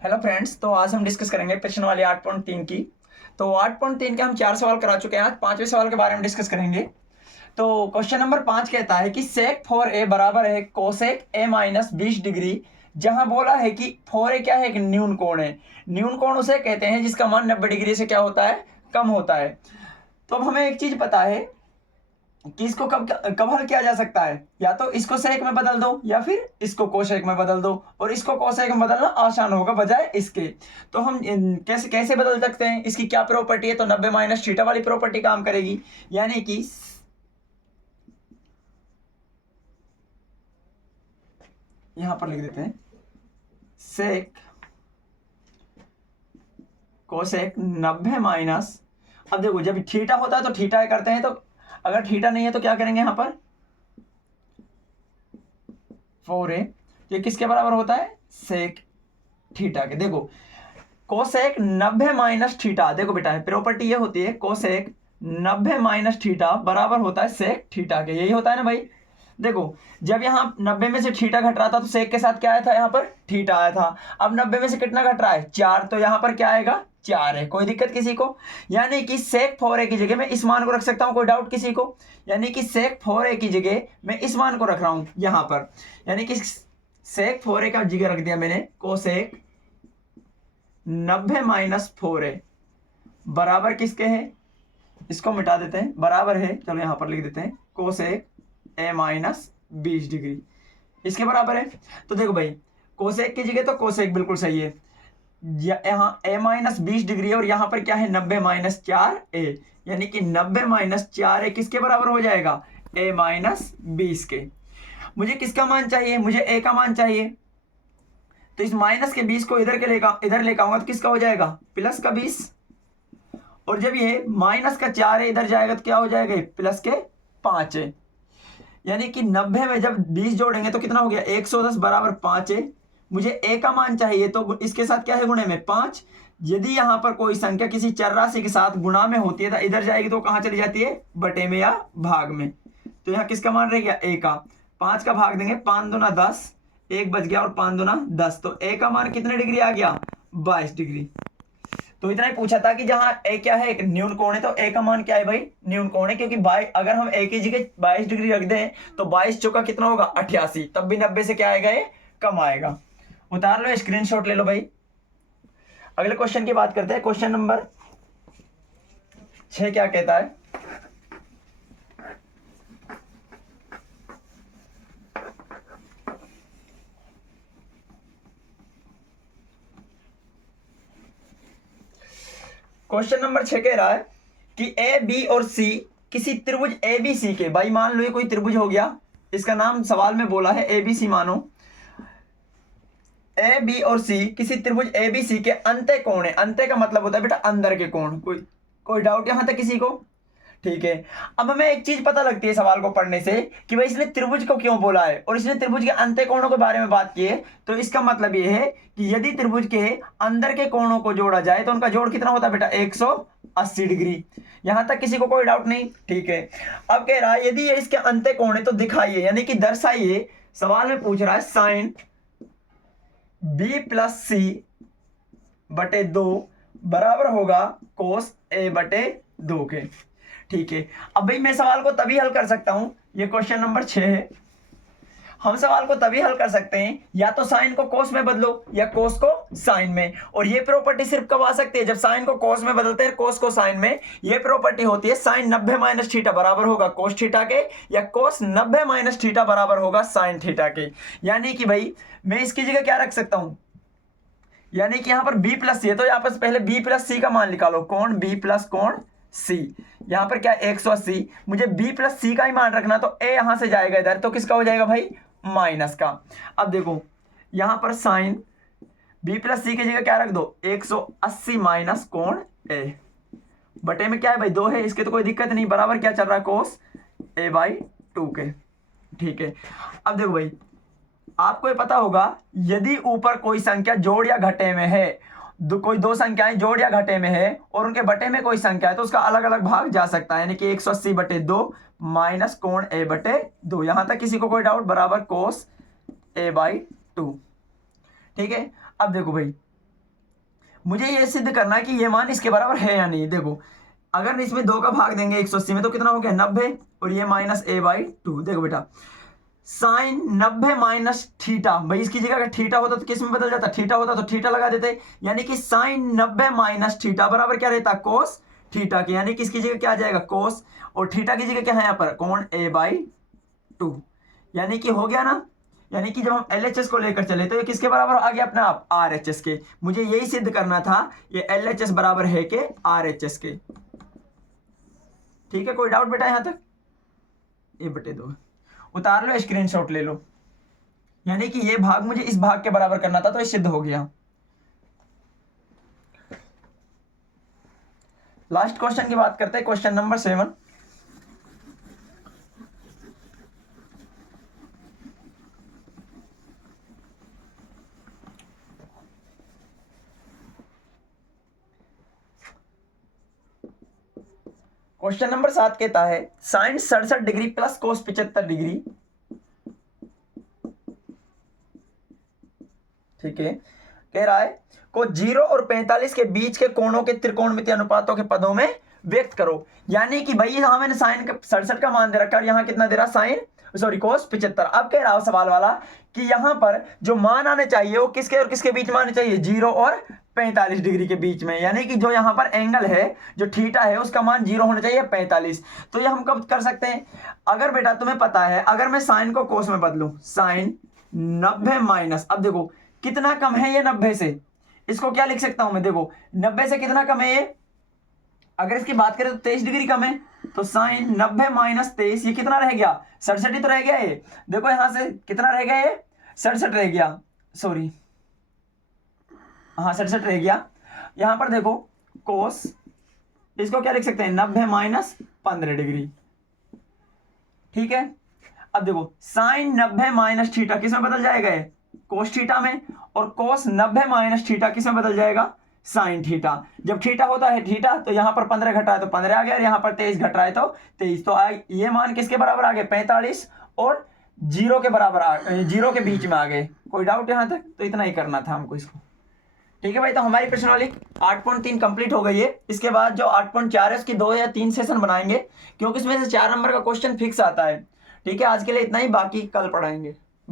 Hello friends, तो आज हम डिस्कस करेंगे प्रश्न वाले 8.3 की। तो 8.3 के हम 4 सवाल करा चुके हैं। आज 5वें सवाल के बारे में डिस्कस करेंगे। तो क्वेश्चन नंबर 5 कहता है कि सेक 4a बराबर है कोसेक a माइनस 20 डिग्री। जहां बोला है कि 4a क्या है, एक न्यून कोण है। न्यून कोण उसे कहते हैं जिसका मान 90 डिग्री से क्या होता है, कम होता है। तो अब हमें एक चीज पता है कि इसको कब कब हल किया जा सकता है। या तो इसको सेक में बदल दो या फिर इसको कोसेक में बदल दो, और इसको कोसेक में बदलना आसान होगा बजाय इसके। तो हम कैसे कैसे बदल सकते हैं, इसकी क्या प्रॉपर्टी है, तो 90 माइनस थीटा वाली प्रॉपर्टी काम करेगी। यानी कि यहां पर लिख देते हैं सेक कोसेक 90 माइनस। अब देखो, जब थीटा होता है तो थीटा करते हैं, तो अगर थीटा नहीं है तो क्या करेंगे यहां पर 4a। ये किसके बराबर होता है, सेक थीटा के। देखो कोसेक 90 माइनस थीटा, देखो बेटा है प्रॉपर्टी ये होती है कोसेक 90 माइनस थीटा बराबर होता है सेक थीटा के। यही होता है ना भाई। देखो जब यहाँ 90 में से थीटा घट रहा था तो सेक के साथ क्या आया था, यहाँ पर थीटा आया था। अब 90 में से कितना घट रहा है, 4, तो यहाँ पर क्या आएगा, 4 है। कोई दिक्कत किसी को? यानी कि सेक 4a की जगह मैं इस मान को रख सकता हूं। कोई डाउट किसी को? यानी कि सेक 4a की जगह मैं इस मान को रख रहा हूं यहां पर। यानी कि सेक 4a का जगह रख दिया मैंने कोसेक 90 माइनस 4a बराबर किसके है, इसको मिटा देते हैं, बराबर है, चलो यहां पर लिख देते हैं कोसेक a माइनस 20 डिग्री, इसके बराबर है। तो देखो भाई कोसेक की जगह तो कोसेक बिल्कुल सही है, यहाँ a माइनस 20 डिग्री है और यहाँ पर क्या है 90 माइनस 4a। यानी कि 90 माइनस 4a किसके बराबर हो जाएगा, a माइनस 20 के। मुझे किसका मान चाहिए, मुझे a का मान चाहिए। तो इस माइनस के 20 को इधर लेकर आऊंगा तो किसका हो जाएगा, प्लस का 20। और जब ये माइनस का 4 है इधर जाएगा तो क्या हो जाएगा, प्लस के 5 है। यानी कि 90 में जब 20 जोड़ेंगे तो कितना हो गया, 110 बराबर 5 है। मुझे ए का मान चाहिए तो इसके साथ क्या है, गुणे में 5। यदि यहां पर कोई संख्या किसी चर राशि के साथ गुणा में होती है तो इधर जाएगी तो कहां चली जाती है, बटे में या भाग में। तो यहाँ किसका मान रह गया, ए का। 5 का भाग देंगे, 5 दूना 10, 1 बच गया और 5 दूना 10। तो ए का मान कितने डिग्री आ गया, 22 डिग्री। तो इतना ही पूछा था कि जहां ए क्या है, एक न्यून कोण है, तो ए का मान क्या है भाई, न्यून कोण है। क्योंकि अगर हम ए की जगह 22 डिग्री रख दें तो 22 चौका कितना होगा, 88, तब भी 90 से क्या आएगा, ये कम आएगा। उतार लो, स्क्रीनशॉट ले लो भाई। अगले क्वेश्चन की बात करते हैं। क्वेश्चन नंबर 6 क्या कहता है, क्वेश्चन नंबर 6 कह रहा है कि ए बी और सी किसी त्रिभुज ए बी सी के, भाई मान लो ये कोई त्रिभुज हो गया, इसका नाम सवाल में बोला है ए बी सी मानो। ए बी और सी किसी त्रिभुज ए बी सी के अंत्य कोण है। अंत्य का मतलब होता है बेटा अंदर के कोण। कोई डाउट यहां तक किसी को? ठीक है। अब हमें एक चीज पता लगती है सवाल को पढ़ने से कि भाई इसने त्रिभुज को क्यों बोला है और इसने त्रिभुज के अंत्य कोणों के बारे में बात की है। तो इसका मतलब ये है कि यदि त्रिभुज के अंदर के कोणों को जोड़ा जाए तो उनका जोड़ कितना होता है बेटा, 180 डिग्री। यहां तक किसी को कोई डाउट नहीं? ठीक है। अब कह रहा है यदि ये इसके अंत्य कोण है तो दिखाइए, यानी कि दर्शाइए। सवाल में पूछ रहा है साइन बी प्लस सी बटे 2 बराबर होगा कोस ए बटे 2 के। ठीक है। अब भाई मैं सवाल को तभी हल कर सकता हूं, ये क्वेश्चन नंबर 6 है। हम सवाल को तभी हल कर सकते हैं या तो साइन को कोस में बदलो या कोस को साइन में। और ये प्रॉपर्टी सिर्फ कब आ सकती है, जब साइन को कोस में बदलते हैं, कोस को साइन में। ये प्रॉपर्टी होती है साइन 90 माइनस थीटा बराबर होगा कोस थीटा के, या कोस 90 माइनस थीटा बराबर होगा साइन थीटा के। यानी कि भाई मैं इसकी जगह क्या रख सकता हूं, यानी कि यहां पर b प्लस सी है तो यहां पर पहले b प्लस सी का मान निकालो, कौन b प्लस कौन c। यहां पर क्या 180, मुझे b प्लस सी का ही मान रखना, तो a यहां से जाएगा इधर, तो किसका हो जाएगा भाई, माइनस का। अब देखो यहां पर साइन b प्लस सी की जगह क्या रख दो, 180 माइनस कोण a बटे में क्या है भाई 2 है, इसके तो कोई दिक्कत नहीं, बराबर क्या चल रहा है कोस a बाई 2 के। ठीक है। अब देखो भाई आपको ये पता होगा यदि ऊपर कोई संख्या जोड़ या घटे में है, कोई दो संख्याएं जोड़ या घटे में है और उनके बटे में कोई संख्या है तो उसका अलग अलग भाग जा सकता है। यानी कि 180 बटे 2 माइनस कोण a बटे 2। यहां तक किसी को कोई डाउट, बराबर कोस a बाई 2। ठीक है। अब देखो भाई मुझे ये सिद्ध करना है कि ये मान इसके बराबर है या नहीं। देखो अगर इसमें 2 का भाग देंगे 180 में तो कितना हो गया 90, और ये माइनस a/2। देखो बेटा साइन 90 माइनस थीटा, भाई इसकी जगह अगर थीटा होता तो किस में बदल जाता, थीटा होता तो थीटा लगा देते, यानी कि साइन 90 माइनस थीटा बराबर क्या रहता कोस थीटा के, यानी कि इसकी जगह क्या आ जाएगा कोस, और थीटा की जगह क्या है यहाँ पर कोण a/2, यानी कि हो गया ना। यानी कि जब हम LHS को लेकर चले तो ये किसके बराबर आ गया अपने आप RHS के। मुझे यही सिद्ध करना था ये LHS बराबर है के RHS के। ठीक है, कोई डाउट बेटा यहां तक? ये बटे 2 उतार लो, स्क्रीनशॉट ले लो। यानी कि ये भाग मुझे इस भाग के बराबर करना था तो ये सिद्ध हो गया। लास्ट क्वेश्चन की बात करते हैं, क्वेश्चन नंबर 7। क्वेश्चन नंबर 7 कहता है sine 67 degree plus cos 75 degree, ठीक है, कह रहा है को 0 और 45 के बीच के कोणों के त्रिकोणमितीय अनुपातों के पदों में व्यक्त करो। यानी कि भाई यहां मैंने साइन 67 का मान दे रखा है और यहां कितना दे रहा साइन सॉरी कोस 75। अब कह रहा हूं सवाल वाला कि यहां पर जो मान आने चाहिए वो किसके और किसके बीच में आने चाहिए 0 और 45 डिग्री के बीच में, यानी कि जो यहां पर एंगल है जो थीटा है उसका मान 0 होना चाहिए 45। तो ये हम कब कर सकते हैं, अगर बेटा तुम्हें पता है अगर मैं साइन को कोस में बदलूं साइन 90 माइनस, अब देखो कितना कम है ये 90 से, इसको क्या लिख सकता हूं मैं, देखो 90 से कितना कम है ये, अगर इसकी बात करें तो 23 डिग्री कम है, तो साइन 90 माइनस 23 ये कितना रह गया 67 ही तो रह गया ये। देखो यहां से कितना रह गया ये 67 रह गया, सॉरी हाँ 67 रह गया। यहां पर देखो कोस, इसको क्या लिख सकते हैं 90 माइनस 15 डिग्री, ठीक है। अब देखो साइन 90 माइनस थीटा किस में बदल जाएगा ये कोस थीटा में, और कोस 90 माइनस थीटा किस में बदल जाएगा साइन थीटा। जब थीटा होता है थीटा तो यहां पर 15 घटा है तो 15 आ गया, और यहां पर 23 घट रहा है तो 23, तो ये मान किसके बराबर आ गए 45 और 0 के बराबर 0 के बीच में आ गए। कोई डाउट यहां तक? तो इतना ही करना था हमको इसको। ठीक है भाई, तो हमारी प्रश्नावली 8.3 कंप्लीट हो गई है। इसके बाद जो 8.4 है उसकी 2 या 3 सेशन बनाएंगे, क्योंकि इसमें से 4 नंबर का क्वेश्चन फिक्स आता है। ठीक है, आज के लिए इतना ही, बाकी कल पढ़ाएंगे।